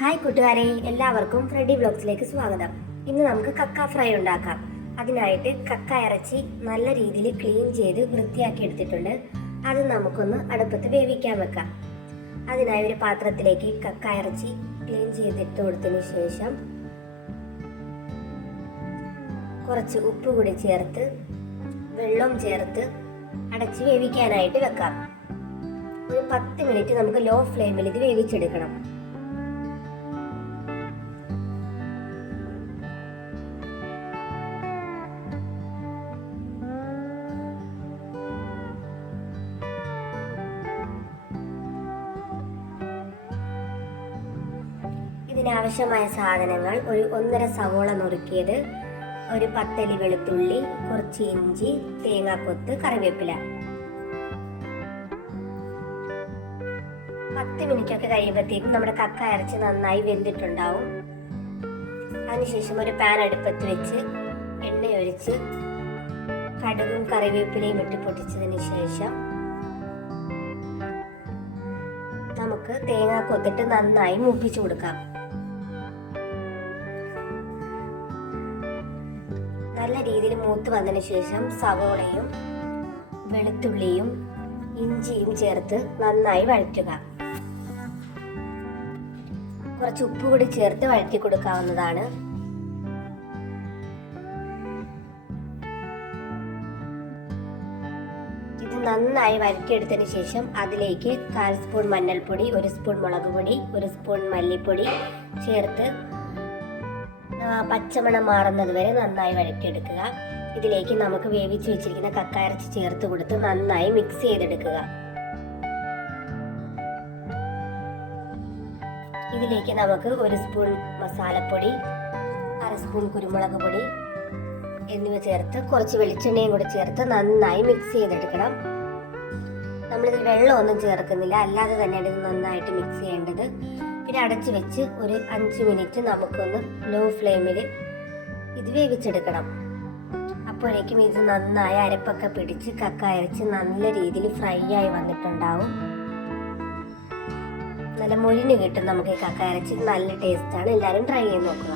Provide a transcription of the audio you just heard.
Hi കൂട്ടുകാരെ, എല്ലാവർക്കും Freddy വ്ലോഗ്സിലേക്ക് സ്വാഗതം. ഇന്ന് നമുക്ക് കക്ക ഫ്രൈ ഉണ്ടാക്കാം. അതിനായിട്ട് കക്ക ഇറച്ചി നല്ല രീതിയിൽ ക്ലീൻ ചെയ്ത് വൃത്തിയാക്കി എടുത്തിട്ടുണ്ട്. അത് നമുക്കൊന്ന് അടുപ്പത്ത് വേവിക്കാൻ വെക്കാം. അതിനായി ഒരു പാത്രത്തിലേക്ക് കക്ക ഇറച്ചി ക്ലീൻ ചെയ്തിട്ട് കൊടുത്തതിന് ശേഷം കുറച്ച് ഉപ്പ് കൂടി ചേർത്ത് വെള്ളം ചേർത്ത് അടച്ച് വേവിക്കാനായിട്ട് വെക്കാം. ഒരു 10 മിനിറ്റ് നമുക്ക് ലോ ഫ്ലെയിമിൽ ഇത് വേവിച്ചെടുക്കണം. ഇതിനാവശ്യമായ സാധനങ്ങൾ: ഒരു 1.5 സവോള നുറുക്കിയത്, ഒരു 10 അല്ലി വെളുത്തുള്ളി, കുറച്ച് ഇഞ്ചി, തേങ്ങാക്കൊത്ത്, കറിവേപ്പില. 10 മിനിറ്റ് ഒക്കെ കഴിയുമ്പോഴത്തേക്കും നമ്മുടെ കക്ക ഇറച്ചി നന്നായി വെന്തിട്ടുണ്ടാവും. അതിനുശേഷം ഒരു പാൻ അടുപ്പത്ത് വെച്ച് എണ്ണ ഒഴിച്ച് കടുകും കറിവേപ്പിലയും ഇട്ട് പൊട്ടിച്ചതിന് ശേഷം നമുക്ക് തേങ്ങാക്കൊത്തിട്ട് നന്നായി മൂപ്പിച്ചു കൊടുക്കാം. നല്ല രീതിയിൽ മൂത്ത് വന്നതിന് ശേഷം സവോളയും വെളുത്തുള്ളിയും ഇഞ്ചിയും ചേർത്ത് നന്നായി വഴറ്റുക. കുറച്ച് ഉപ്പ് കൂടി ചേർത്ത് വഴറ്റി കൊടുക്കാവുന്നതാണ്. ഇത് നന്നായി വഴറ്റിയെടുത്തതിന് ശേഷം അതിലേക്ക് 1/4 സ്പൂൺ മഞ്ഞൾപ്പൊടി, 1 സ്പൂൺ മുളക് പൊടി, 1 സ്പൂൺ മല്ലിപ്പൊടി ചേർത്ത് പച്ചമണം മാറുന്നത് വരെ നന്നായി വഴറ്റിയെടുക്കുക. ഇതിലേക്ക് നമുക്ക് വേവിച്ച് വെച്ചിരിക്കുന്ന കക്ക ഇറച്ചി ചേർത്ത് കൊടുത്ത് നന്നായി മിക്സ് ചെയ്തെടുക്കുക. ഇതിലേക്ക് നമുക്ക് 1 സ്പൂൺ മസാലപ്പൊടി, 1/2 സ്പൂൺ കുരുമുളക് പൊടി എന്നിവ ചേർത്ത് കുറച്ച് വെളിച്ചെണ്ണയും കൂടി ചേർത്ത് നന്നായി മിക്സ് ചെയ്തെടുക്കണം. നമ്മളിതിൽ വെള്ളമൊന്നും ചേർക്കുന്നില്ല, അല്ലാതെ തന്നെയാണ് ഇത് നന്നായിട്ട് മിക്സ് ചെയ്യേണ്ടത്. പിന്നെ അടച്ചു വെച്ച് ഒരു 5 മിനിറ്റ് നമുക്കൊന്ന് ലോ ഫ്ലെയിമിൽ ഇത് വേവിച്ചെടുക്കണം. അപ്പോഴേക്കും ഇത് നന്നായി അരപ്പൊക്കെ പിടിച്ച് കക്ക ഇറച്ചി നല്ല രീതിയിൽ ഫ്രൈ ആയി വന്നിട്ടുണ്ടാവും. നല്ല മൊരിഞ്ഞ് കിട്ടും നമുക്ക് ഈ കക്ക ഇറച്ചി. നല്ല ടേസ്റ്റാണ്. എല്ലാവരും ട്രൈ ചെയ്ത് നോക്കുക.